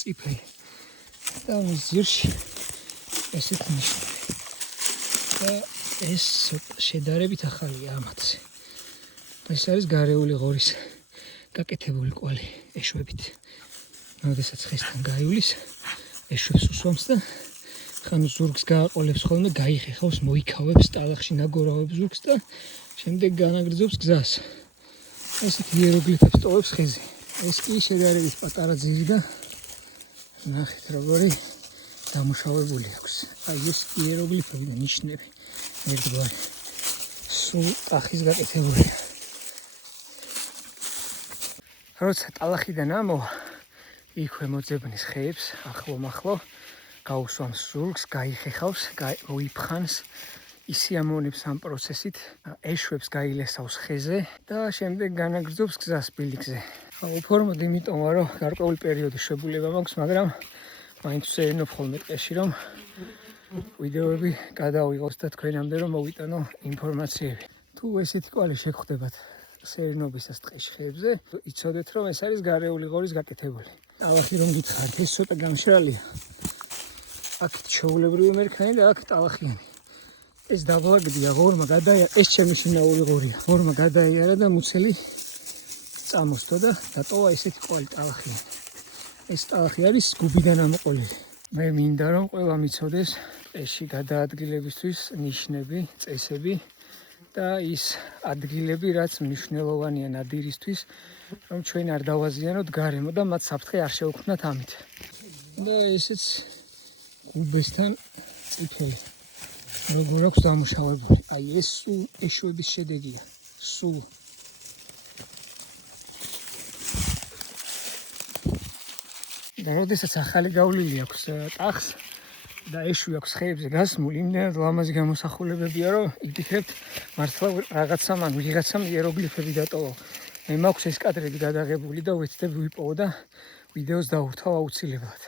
წიფელი და მის ძირში ესეთ ნიშნები. და ეს შედარებით ახალია ამათზე. ეს არის გარეული ღორის გაკეთებული კვალი ეშვებით. როდესაც ხესთან გაივლის, ეშვებს უსვამს და ხან ზურგს გააყოლებს ხოლმე, გაიხეხავს, მოიქავებს ტალახში ნაგორავებს ზურგს და შემდეგ განაგრძობს გზას. ესეთ იეროგლიფებს ტოვებს ხეზე. ეს კი შედარებით პატარა ძირი და ნახეთ როგორი დამუშავებული აქვს. აი ეს იეროგლიფები და ნიშნები ერთგვარი. სულ ტახის გაკეთებულია. როცა ტალახიდან ამოვა, იქვე მოძებნის ხეებს, ახლო-მახლო, გაუსვამს ზურგს, გაიხეხავს, მოიფხანს, ისიამოვნებს ამ პროცესით, ეშვებს გაილესავს ხეზე და შემდეგ განაგრძობს გზას ბილიკზე. უფორმოდ იმიტომ რომ გარკვეული პერიოდი შვებულება მაქვს, მაგრამ მაინც ვცერინობ ხოლმე ტყეში, რომ ვიდეოები გადავიღოს და თქვენამდე რომ მოვიტანო ინფორმაციები. თუ ესეთი კვალი შეგხვდებათ სერინობისას ტყეში ხეებზე, იცოდეთ რომ ეს არის გარეული ღორის გაკეთებული. ტალახი რომ გითხარით, ეს ცოტა გამშრალია. აქეთ ჩვეულებრივი მერქანი და აქ ტალახიანი. ეს დაბლაგდია ღორმა გადაიარა, ეს ჩემი შინაური ღორია. ღორმა გადაიარა და მუცელი წამოსდო და დატოვა ესეთი კვალი ტალახიანი. ეს ტალახი არის გუბიდან ამოყოლილი. მე მინდა რომ ყველა მიცოდეს ტყეში გადაადგილებისთვის ნიშნები, წესები და ის ადგილები, რაც მნიშვნელოვანია ნადირისთვის, რომ ჩვენ არ დავაზიანოთ გარემო და მათ საფრთხე არ შევქმნათ ამით. და ესეც გუბესთან წიფელი. როგორ აქვს დამუშავებული. აი ეს სულ ეშვების შედეგია. სულ. და როდესაც ახალი გავლილი აქვს ტახს და ეშვი აქვს ხეებზე გასმული, იმდენად ლამაზი გამოსახულებებია, რომ იკითხებთ მართლა რაღაცამ ან ვიღაცამ იეროგლიფები დატოვა. მე მაქვს ეს კადრები გადაღებული და ვეცდებ ვიპოვო და ვიდეოს დავუთავ აუცილებლად.